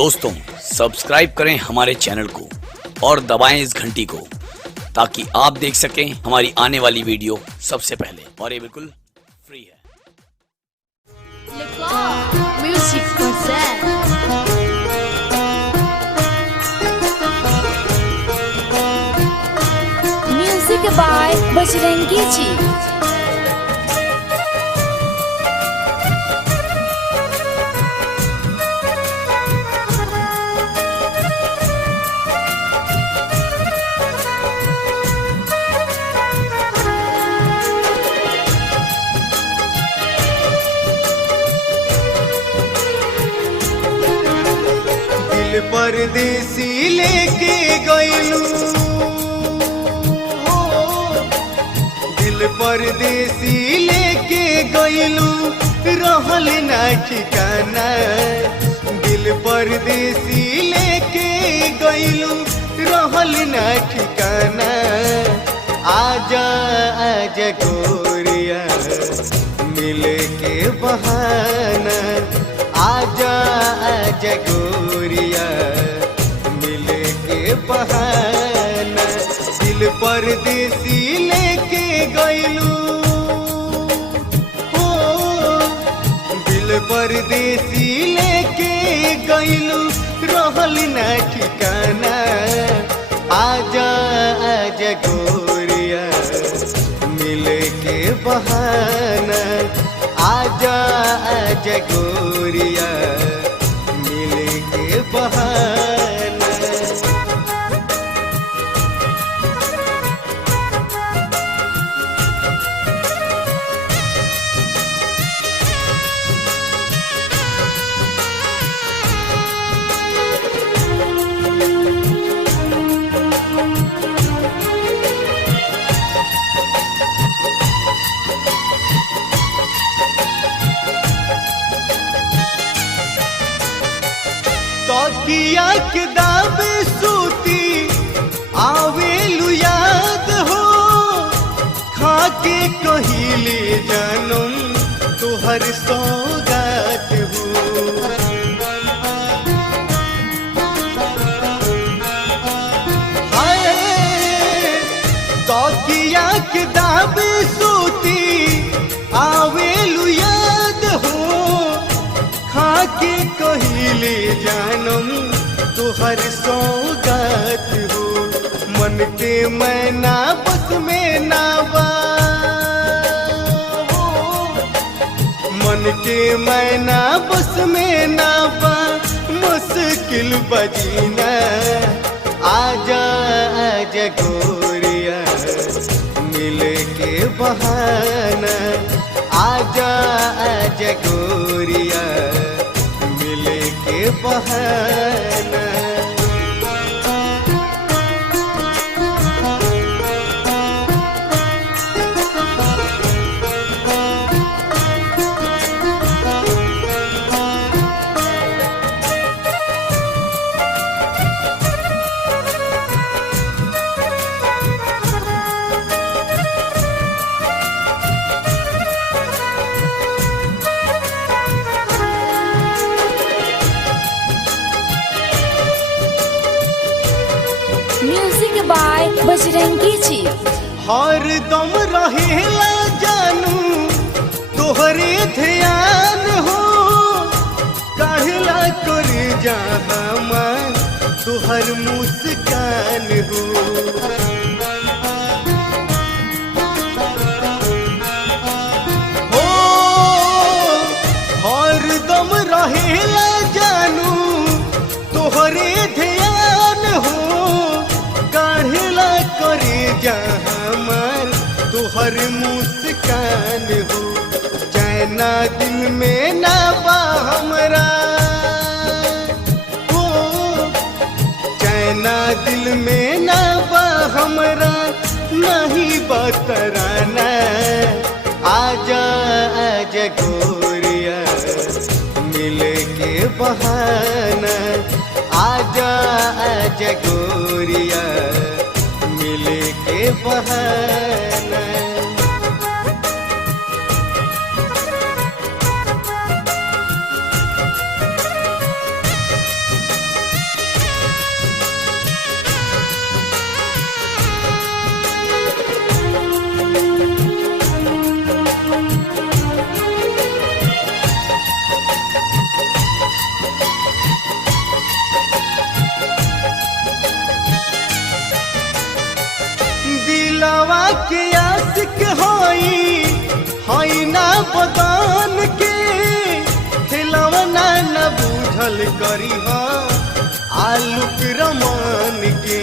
दोस्तों सब्सक्राइब करें हमारे चैनल को और दबाएं इस घंटी को ताकि आप देख सकें हमारी आने वाली वीडियो सबसे पहले, और ये बिल्कुल फ्री है। म्यूजिक म्यूजिक बाय बजरंगी जी। परदेसी लेके गइलू दिल परदेसी लेके गइलू रहल ना ठिकाना। दिल परदेसी लेके गइलू रहल ना ठिकाना। आजा आजा गोरिया मिले के बहाना। आजा आजा गोरिया मिले के बहाना। दिल परदेसी लेके गइलू हो दिल परदेसी लेके गइलू रहल ना ठिकाना। आजा आजा गोरिया मिले के बहाना। आजा आजा गोरिया मिले के बहाना। तकिया के दाबे सूती आवेलू याद हो। खाके कहिले जानम तोहर सौगात हो। हाय तकिया के दाबे सूती आवेलू याद हो। खाके कहिले जानम तोहर सौगात हो। मन के मैना बस में ना बा मन के मैना बस में ना बा मुश्किल बजीना। आजा आजा गोरिया मिले के बहाना। आजा आजा गोरिया मिले के बहाना। म्यूजिक बाय बजरंगी जी। हर दम रहेला जानू तोहरे ध्यान हो। काढ़ला कर जहाँ तोहर मुस्कान हो। हर दम रहेला जानू तोहरे ध्यान हो। काढ़ला करे जहाँ तोहर मुस्कान हो। चैना दिल में ना बा हमरा हो। चैना दिल में ना बा हमरा नहीं बतराना। आजा आजा गोरिया मिले के बहाना। आजा आजा गोरिया मिले के बहाना। करी हाँ आलूक रमान के।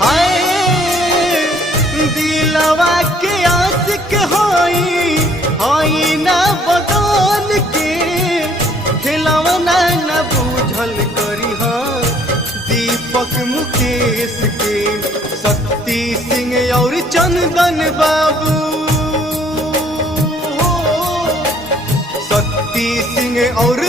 हाय दिलवा के आशिक होई होई ना बदन के, खिलौना न बूझल करी हाँ दीपक मुकेश के। शक्ति सिंह और चंदन बाबू, शक्ति सिंह और